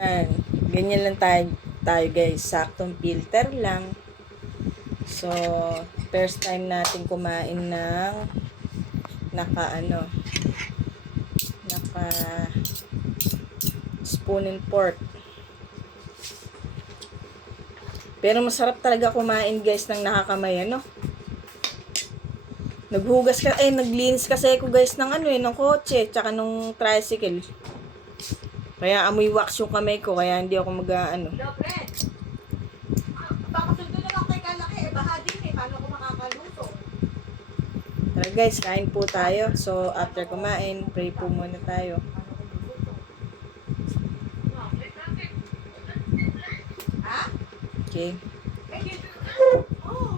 Ayan, ganyan lang tayo guys, saktong filter lang. So, first time natin kumain ng naka spoon and fork. Pero masarap talaga kumain guys ng nakakamay naglinis kasi ako guys ng ng kotse, tsaka nung tricycle. Kaya amoy wax yung kamay ko, kaya hindi ako Pakasundo na lang kay Kalaki, baha din paano ko makakaluto? Tara guys, kain po tayo. So, after kumain, pray po muna tayo. Ha? Okay.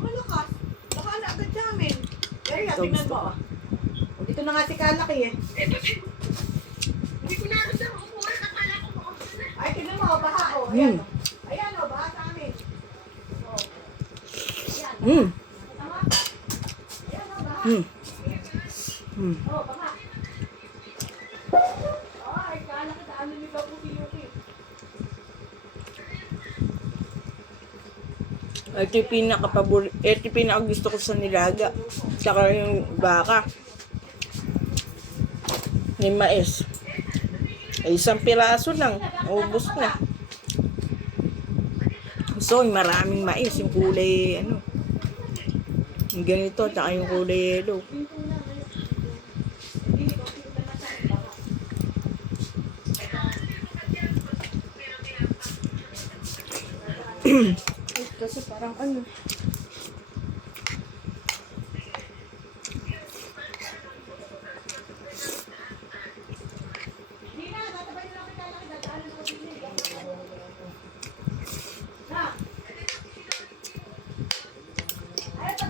Malakas. Baka na agad namin. Kaya Ito, tingnan gusto mo. ko. Dito na nga si Kalaki Hindi ko na rin sa umuwi na pala ko. Ay, tingnan mo, baha Ayan Ayan baha sa amin. Ayan. Tama? Ayan baha. Baha. Ay, Kalaki, daan na nito po si Yuki. Ito yung pinakagusto ko sa nilaga. Saka yung baka. Yung mais. Ay, isang piraso lang. Ubus na. So, yung maraming mais. Yung kulay, yung ganito, tsaka yung kulay yellow. Kasi parang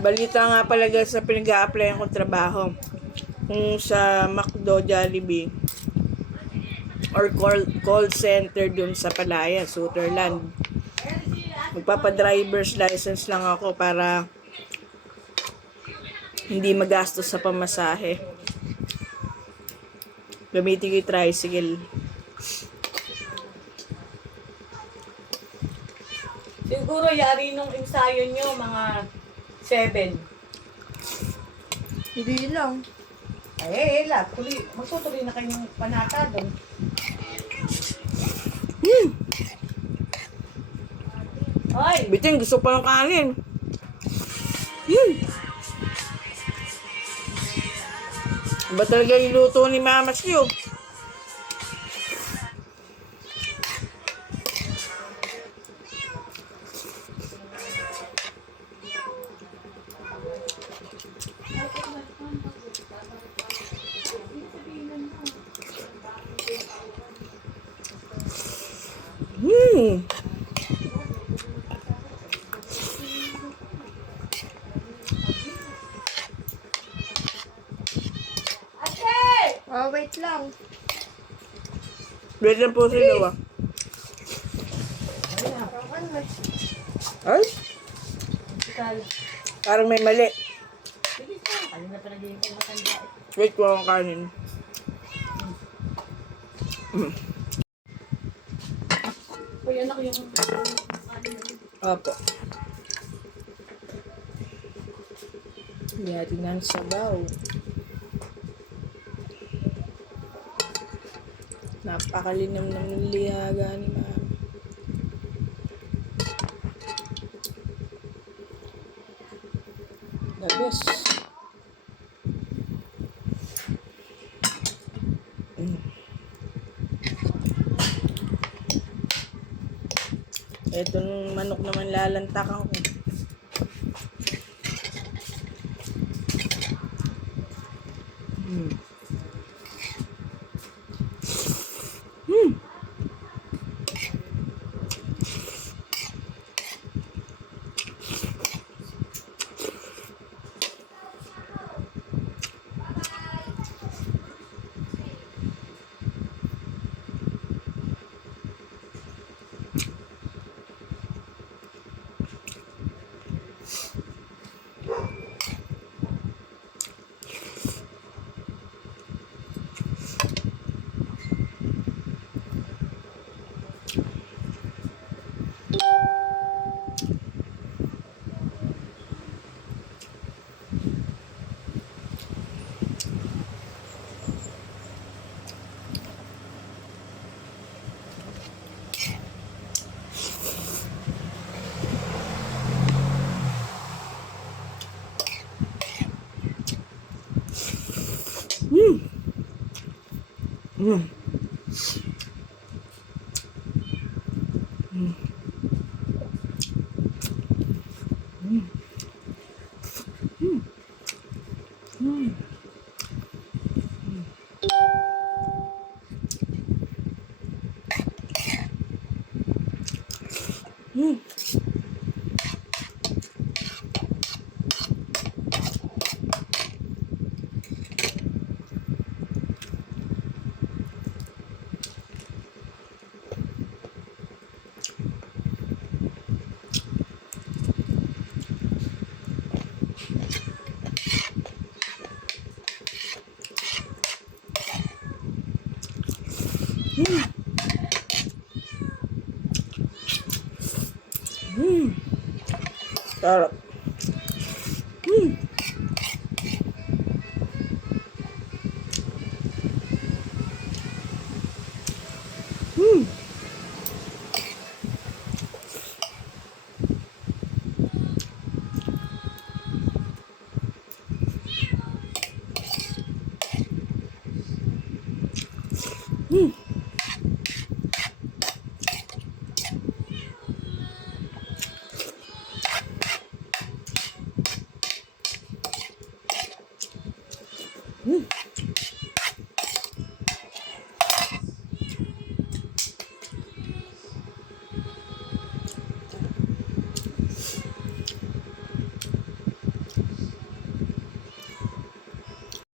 Balita nga pala guys sa pinag-a-applyan kong trabaho. Kung sa McDo, Jollibee, or call center dun sa Palaya, Sutherland. Magpapa-driver's license lang ako para hindi magastos sa pamasahe. Gamitin ko yung tricycle. siguro yari nung ensayo nyo, mga 7. Hindi lang. Magtutuloy na kayong panata doon. Ay! Bitin, gusto pa ng kanin. Ba talaga yung luto ni Mama Siyo? Wait lang. Wait lang po sila ba? Ay? Parang may mali. Wait po ang kanin. Uy, anak yung... Opo. Hindi natin ng sabaw. Napakalinam ng lihaga ni Mama. The best. Etong manok naman lalantakan ko. Mm. Mm. Mm. Mm. Mm. Mm. Mm. Sarap.